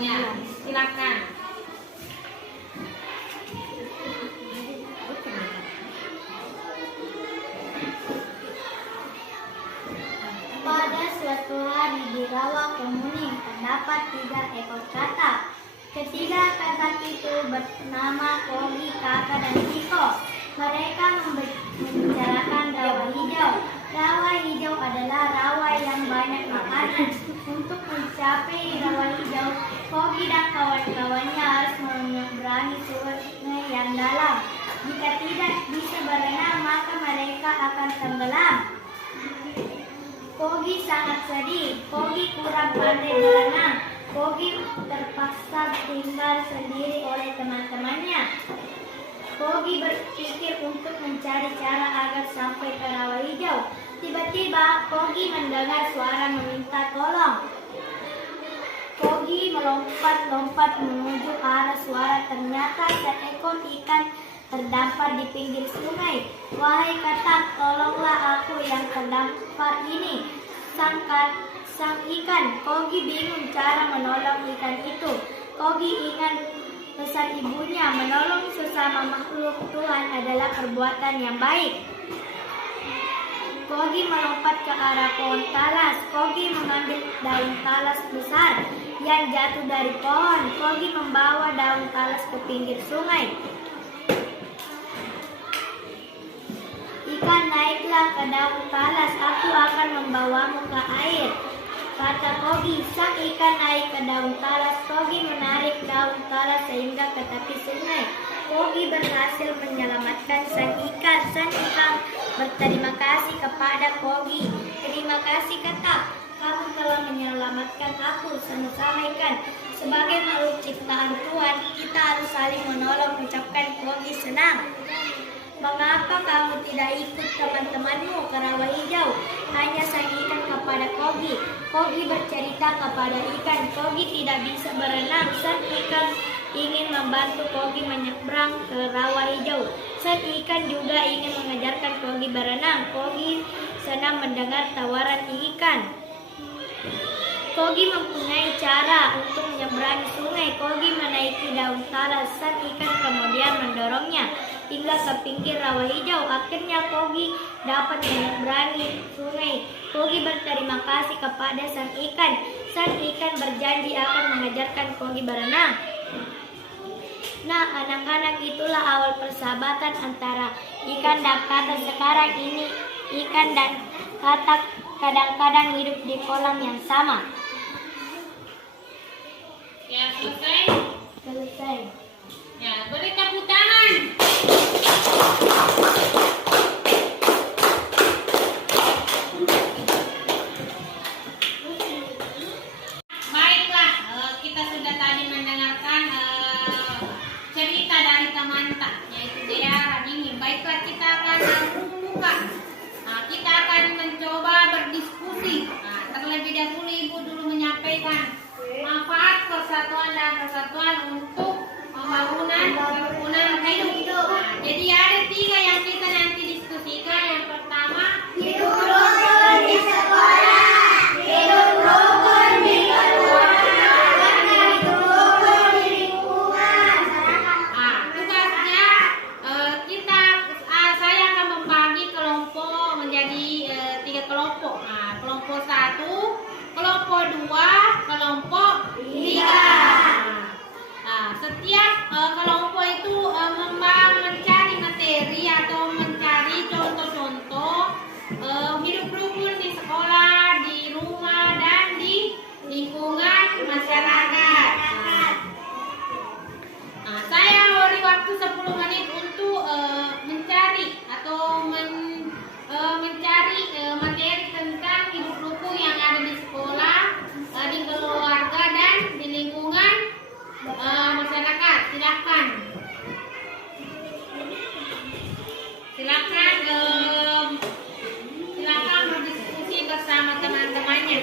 Ya, silakan. Pada suatu hari di rawa kemuning terdapat 3 ekor katak. Ketiga katak itu bernama Kogi, Kakak, dan Kiko. Mereka membicarakan rawa hijau. Rawa hijau adalah rawa yang banyak makanan. Untuk mencapai rawa hijau, Kogi dan kawan-kawannya harus menyeberangi sungai yang dalam. Jika tidak bisa berenang, maka mereka akan tenggelam. Kogi sangat sedih. Kogi kurang pandai berenang. Kogi terpaksa tinggal sendiri oleh teman-temannya. Kogi berpikir untuk mencari cara agar sampai ke rawa hijau. Tiba-tiba Kogi mendengar suara meminta tolong. Kogi melompat-lompat menuju arah suara. Ternyata seekor ikan terdampar di pinggir sungai. "Wahai katak, tolonglah aku yang terdampar ini," sang ikan. Kogi bingung cara menolong ikan itu. Kogi ingat pesan ibunya, menolong sesama makhluk Tuhan adalah perbuatan yang baik. Kogi melompat ke arah pohon talas. Kogi mengambil daun talas besar. yang jatuh dari pohon. Kogi membawa daun talas ke pinggir sungai. Ikan, naiklah ke daun talas, aku akan membawamu ke air, kata Kogi. Sang ikan naik ke daun talas. Kogi menarik daun talas sehingga ke tepi sungai. Kogi berhasil menyelamatkan sang ikan. Sang ikan berterima kasih kepada Kogi. Terima kasih kakak, kamu telah menyelamatkan aku. Sama-sama ikan. Sebagai makhluk ciptaan Tuhan, kita harus saling menolong, ucapkan Kogi senang. Mengapa kamu tidak ikut teman-temanmu ke rawa hijau? Tanya sang ikan kepada Kogi. Kogi bercerita kepada ikan. Kogi tidak bisa berenang. Sang ikan ingin membantu Kogi menyeberang ke rawa hijau. Sang ikan juga ingin mengajarkan Kogi berenang. Kogi senang mendengar tawaran ikan. Kogi mempunyai cara untuk menyeberangi sungai. Kogi menaiki daun talas. Sang ikan kemudian mendorongnya hingga ke pinggir rawa hijau. Akhirnya Kogi dapat menyeberangi sungai. Kogi berterima kasih kepada sang ikan. Sang ikan berjanji akan mengajarkan Kogi berenang. Nah, anak-anak, itulah awal persahabatan antara ikan dan katak. Sekarang ini ikan dan katak kadang-kadang hidup di kolam yang sama. Ya, selesai. Selesai. Ya, beri tepuk tangan. Baiklah, kita sudah tadi mendengarkan cerita dari Tamanta, yaitu Dea Radini. Baiklah, kita akan membuka. Kita akan mencoba berdiskusi. Terlebih dahulu Ibu dulu menyampaikan manfaat persatuan dan kesatuan untuk pembangunan kerukunan hidup. Jadi ada 3 yang kita nanti diskusikan. Yang pertama, Hidup rukun di sekolah. Hidup rukun di keluarga. Hidup rukun di lingkungan. tugasnya saya akan membagi kelompok menjadi 3 kelompok. Kelompok 1, kelompok 2, kelompok 3. Setiap kelompok itu mencari materi atau mencari contoh-contoh hidup rukun di sekolah, di rumah, dan di lingkungan masyarakat. Saya beri waktu 10 menit untuk mencari atau mencari materi tentang hidup rukun yang ada di sekolah, di keluarga, dan di lingkungan masyarakat. Silakan berdiskusi bersama teman-temannya.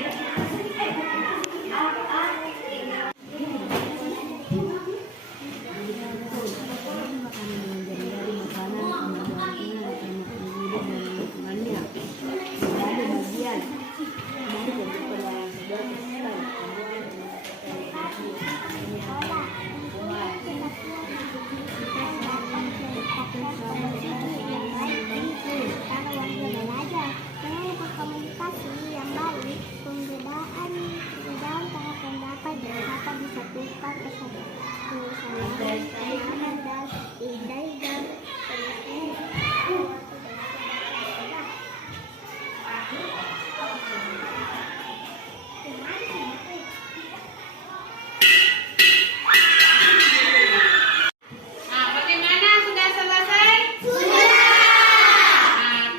Bagaimana? Sudah selesai?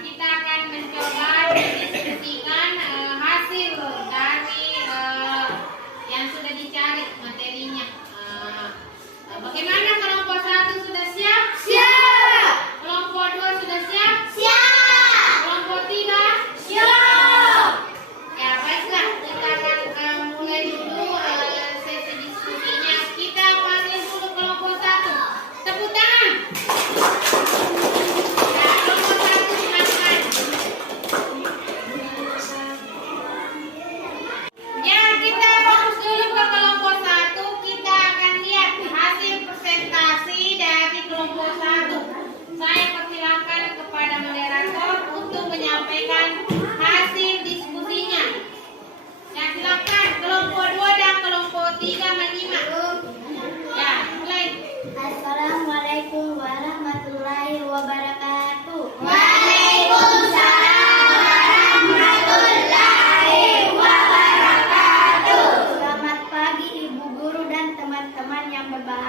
Kita akan mencoba mendiskusikan hasil dari yang sudah dicari materinya. Bagaimana kelompok 1 sudah siap?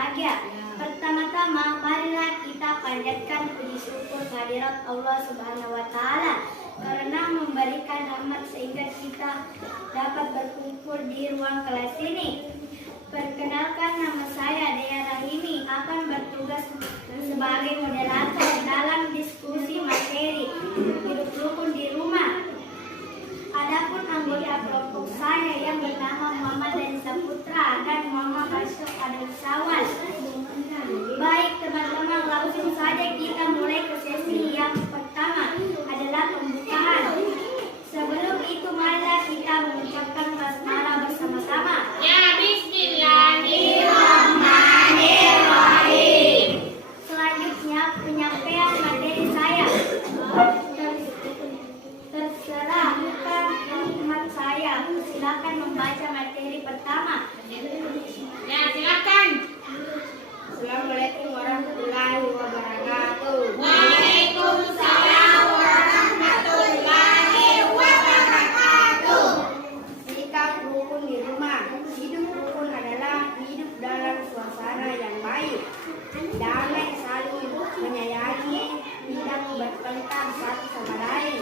berbahagia. Pertama-tama, marilah kita panjatkan puji syukur kehadirat Allah Subhanahu wa Ta'ala karena memberikan rahmat sehingga kita dapat berkumpul di ruang kelas ini. Perkenalkan, nama saya Dea Rahimi, akan bertugas sebagai moderator dalam diskusi materi hidup rukun di rumah. Adapun anggota kelompok saya yang bernama Muhammad Densa Putra dan Muhammad Asyok Adel Sawal. Baik teman-teman, langsung saja kita mulai ke sesi yang pertama adalah pembukaan. Sebelum itu marilah kita mengucapkan basmalah bersama-sama. Ya, Bismillahirrahmanirrahim. Selanjutnya penyampaian materi saya. Terserah bukan hikmat saya. Silakan membaca materi pertama. Ya, silakan. Assalamualaikum warahmatullahi wabarakatuh. Waalaikumsalam warahmatullahi wabarakatuh. Sikap rukun di rumah. Hidup rukun adalah hidup dalam suasana yang baik, damai, saling menyayangi, tidak bertengkar satu sama lain,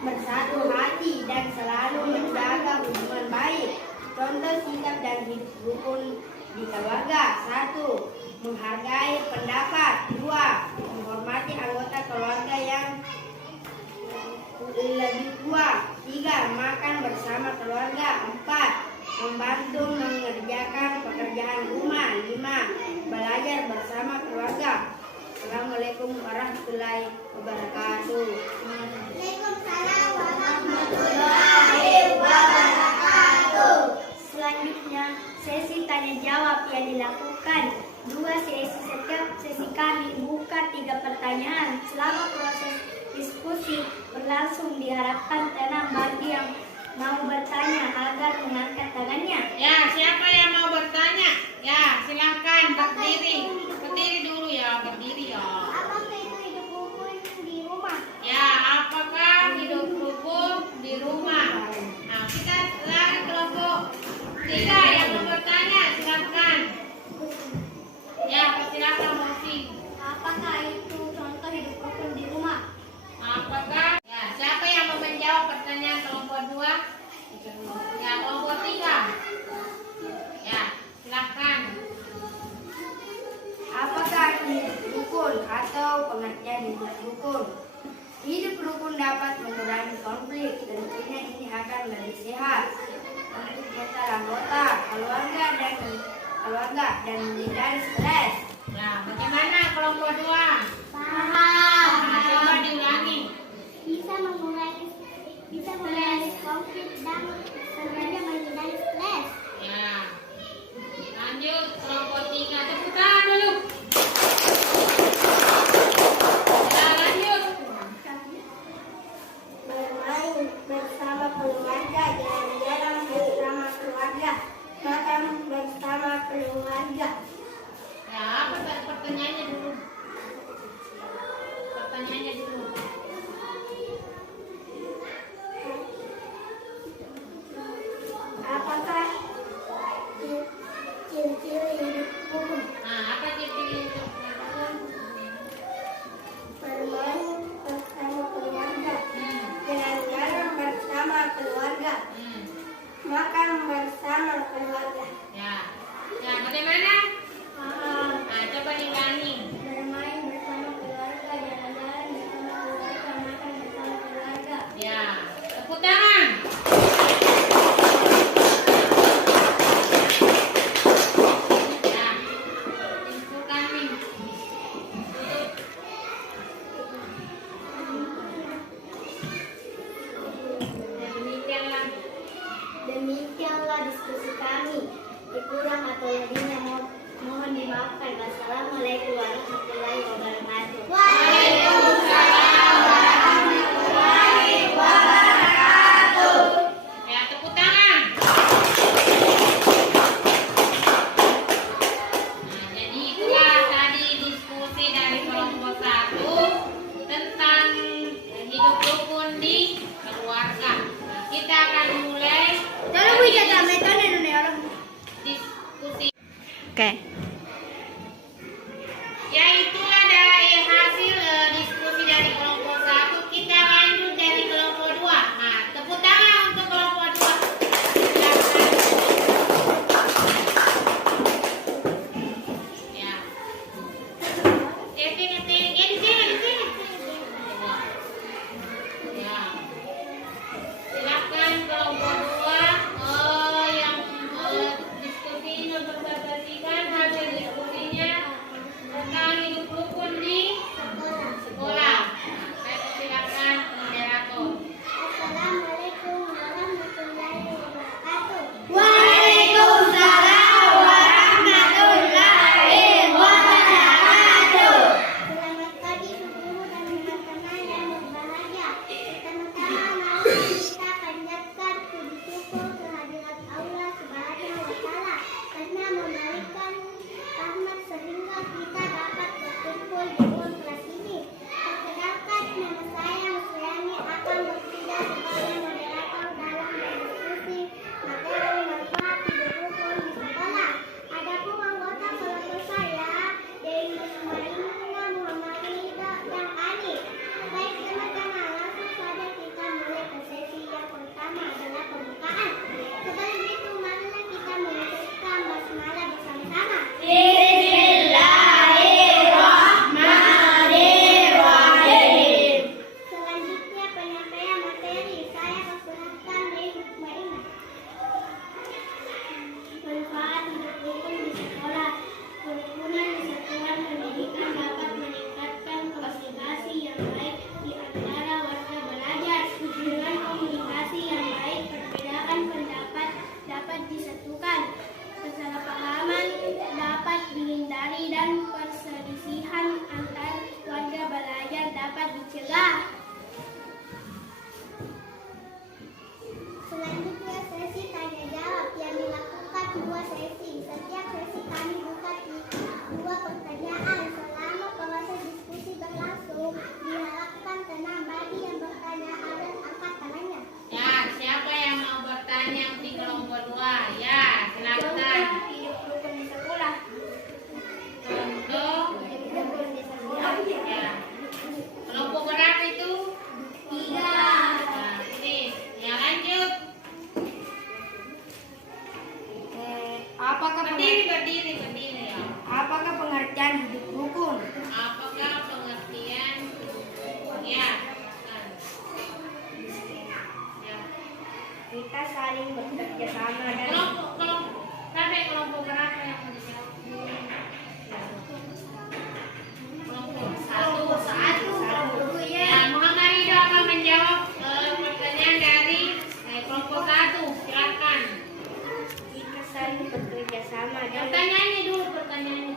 bersatu hati dan selalu menjaga hubungan baik. Contoh sikap dan hidup rukun di keluarga: 1. Menghargai pendapat. 2. Menghormati anggota keluarga yang lebih tua. 3. Makan bersama keluarga. 4. Membantu mengerjakan pekerjaan rumah. 5. Belajar bersama keluarga. Assalamualaikum warahmatullahi wabarakatuh. Waalaikumsalam warahmatullahi wabarakatuh. Selanjutnya sesi tanya jawab yang dilakukan 2 sesi. Setiap sesi kami buka 3 pertanyaan. Selama proses diskusi berlangsung diharapkan tenang bagi yang mau bertanya agar mengangkat tangannya. Ya, siapa yang mau bertanya? Ya, silakan berdiri. Berdiri dulu ya, berdiri ya. Apakah itu hidup rukun di rumah? Ya, apakah hidup rukun di rumah? Nah, kita lari kelompok 3 yang mau bertanya, silakan. Ya, silakan Mosi. Apakah itu contoh hidup rukun di rumah? Apakah? Ya, siapa yang mau menjawab pertanyaan kelompok 2? Ya, kelompok 3. Ya, silakan. Apakah hidup rukun atau pengertian hidup rukun? Hidup rukun dapat mengurangi konflik, tentunya ini akan lebih sehat untuk total anggota keluarga dan menghindari stres. Ya, bagaimana kelompok 2? Paham. Nah, coba diulangi. Bisa mengurangi konflik dan tentunya menghindari stres. Ya. Lanjut kelompok 3. Tepuk tangan dulu. Ya, lanjut. Bermain bersama keluarga, jalan-jalan bersama keluarga, makan bersama keluarga. Ya, apa pertanyaannya dulu? Pertanyaannya dulu. Apakah ciri-ciri hidup rukun? Nah, apa ciri-ciri itu? Bermain bersama keluarga, Hmm. jalan-jalan bersama keluarga, Hmm. makan bersama keluarga. Ya. Ya, bagaimana? Paham. Nah, coba diulangi. Bermain bersama keluarga, jalan-jalan bersama keluarga, makan bersama keluarga. Ya. Tepuk tangan. Ya. Simpulkan nih. Ya, demikianlah. Demikianlah diskusi kami. Kurang atau lebihnya mohon dimaafkan. Wassalamualaikum warahmatullahi wabarakatuh. Waalaikumsalam warahmatullahi wabarakatuh. Ya, tepuk tangan. Nah, jadi itulah tadi diskusi dari kelompok 1 tentang hidup rukun di keluarga. Nah, kita akan mulai diskusi. Oke. Ya itulah dari hasil diskusi dari kelompok 1. Kita lanjut dari kelompok 2. Nah, tepuk tangan untuk kelompok 2. Ya. Ketik. Ya di sini. Ya. Silakan kelompok 2 yang diskusi mempresentasikan hasil diskusinya tentang hidup rukun di sekolah. Nah, saya persilakan moderator. Assalamualaikum warahmatullahi wabarakatuh. Waalaikumsalam warahmatullahi wabarakatuh. Selamat pagi guru dan teman-teman yang berbahagia. Pertama-tama mari kita panjatkan puji syukur kehadirat Allah Subhanahu wa taala karena memberikan rahmat sehingga kita dapat berkumpul di ruang kelas ini. Perkenalkan, nama saya Musliani akan bertugas sebagai moderator dalam berdiskusi materi manfaat hidup rukun di sekolah. Adapun anggota kelompok saya, Dewi Ismailina Muhammad Ridha dan Ani. Baik teman-teman, langsung saja kita mulai ke sesi yang pertama adalah pembukaan. Sebelum itu, marilah kita mengucapkan basmalah bersama-sama. Bismillahirrahmanirrahim. Selanjutnya penyampaian materi. Saya persilahkan Dewi Ismailina. Manfaat hidup rukun di sekolah. Kerukunan di satuan pendidikan dapat meningkatkan komunikasi yang baik di antara warga belajar. Dengan komunikasi yang baik, perbedaan pendapat dapat disatukan. Kesalahpahaman dapat dihindari dan perselisihan antar warga belajar dapat dicegah. Selanjutnya sesi tanya jawab yang dilakukan 2 sesi. Setiap sesi kami buka 2 pertanyaan. Selama proses diskusi berlangsung, diharapkan tenang bagi yang bertanya dan angkat tangannya. Ya, siapa yang mau bertanya di kelompok 2? Ya, silakan. Hidup rukun di sekolah. Untuk Hidup rukun di sekolah. ya. Kelompok berapa itu? 3. Nah, ini. Ya, lanjut. Berdiri ya. Apakah pengertian hidup rukun? Apakah pengertian? Ya. Ya. Kita saling bekerja sama dan Kelompok berapa yang mau dijawab? Kelompok 1. Ya, Muhammad Ridho akan menjawab pertanyaan dari kelompok 1. Silakan. kita saling bekerja sama dan Pertanyaannya dulu, pertanyaannya.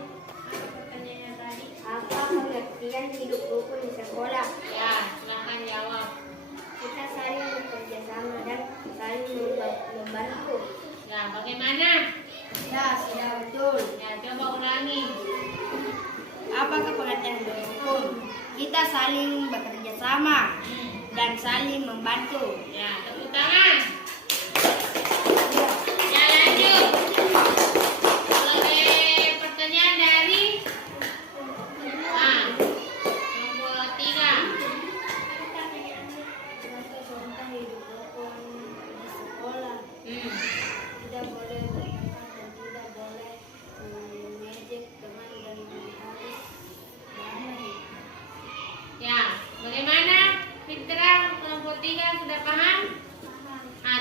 Apa pertanyaannya tadi? apa pengertian hidup rukun di sekolah? Ya, silakan jawab. Kita saling bekerja sama dan saling membantu. Ya, bagaimana? Ya, sudah betul. Ya, coba ulangi. Apakah pengertian hidup rukun? Kita saling bekerja sama dan saling membantu. Ya, tepuk tangan. Ya, lanjut. Oleh pertanyaan dari kelompok 3. Contoh hidup rukun di sekolah. Tidak boleh bertengkar dan tidak boleh mengejek teman dan harus damai. Ya, bagaimana? Fitra kelompok 3 sudah paham? Paham. Nah,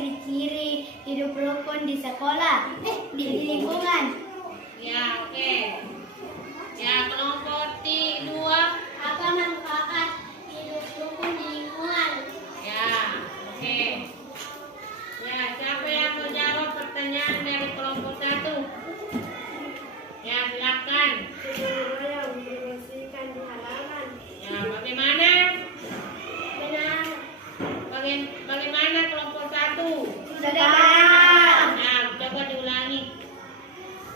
ciri-ciri hidup rukun di sekolah, di lingkungan. Ya, oke. Ya, kelompok dua. Apa manfaat hidup rukun di lingkungan? Ya, oke. Ya, siapa yang mau jawab pertanyaan dari kelompok satu? Ya, silakan. Membersihkan di halaman. Ya, bagaimana? Benar. Bagaimana kelompok satu? Benar. Nah, coba diulangi.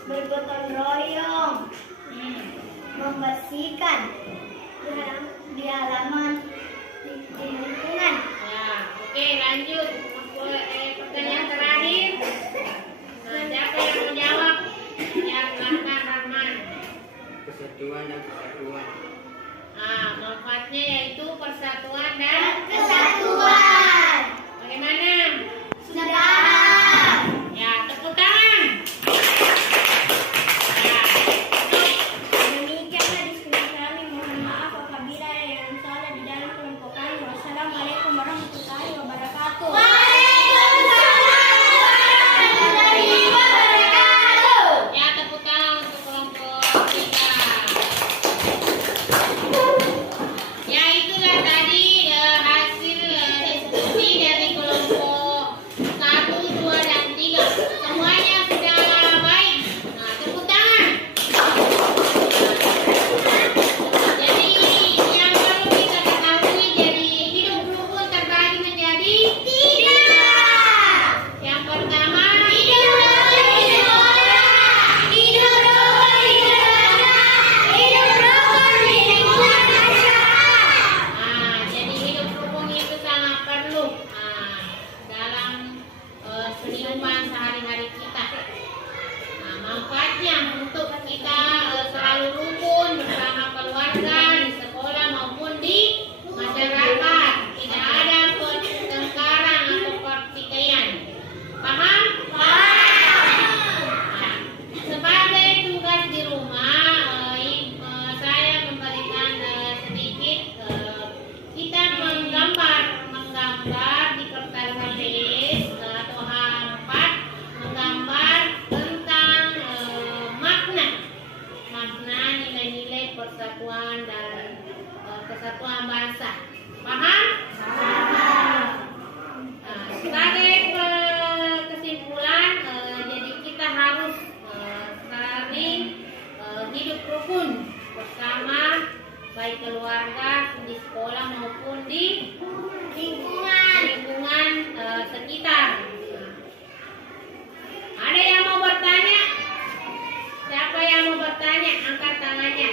Bergotong royong. Hmm. Membersihkan di halaman di lingkungan. Ya, oke, lanjut. Pertanyaan terakhir. Nah, siapa yang mau jawab? Ya, silakan Rahman. Kesatuan dan kesatuan. Nah, manfaatnya yaitu persatuan dan Kesatuan. bagaimana? Sudah. Ya, tepuk tangan. Ya, Demikianlah diskusi kami. Mohon maaf apabila ada yang salah di dalam kelompok kami. Wassalamualaikum warahmatullahi wabarakatuh. ya tepuk tangan untuk kelompok kita. Ya, itulah tadi hasil diskusi dari kelompok 1, 2, dan 3. Semuanya sudah baik. Nah, tepuk tangan. Jadi yang perlu kita ketahui, jadi hidup rukun terbagi menjadi 3. Yang pertama, jadi hidup rukun itu sangat perlu dalam kehidupan sehari-hari kita. Nah, manfaatnya untuk kita selalu rukun bersama keluarga di sekolah maupun di masyarakat. Tidak ada pertengkaran atau pertikaian. Paham? Nah, sebagai tugas di rumah, saya memberikan sedikit kita menggambar di kertas HPS atau H4, menggambar tentang makna nilai-nilai persatuan dan kesatuan bangsa. Paham? Nah, sebagai kesimpulan, jadi kita harus saling hidup rukun bersama, baik keluarga, di sekolah maupun di lingkungan sekitar. Ada yang mau bertanya? Siapa yang mau bertanya? Angkat tangannya.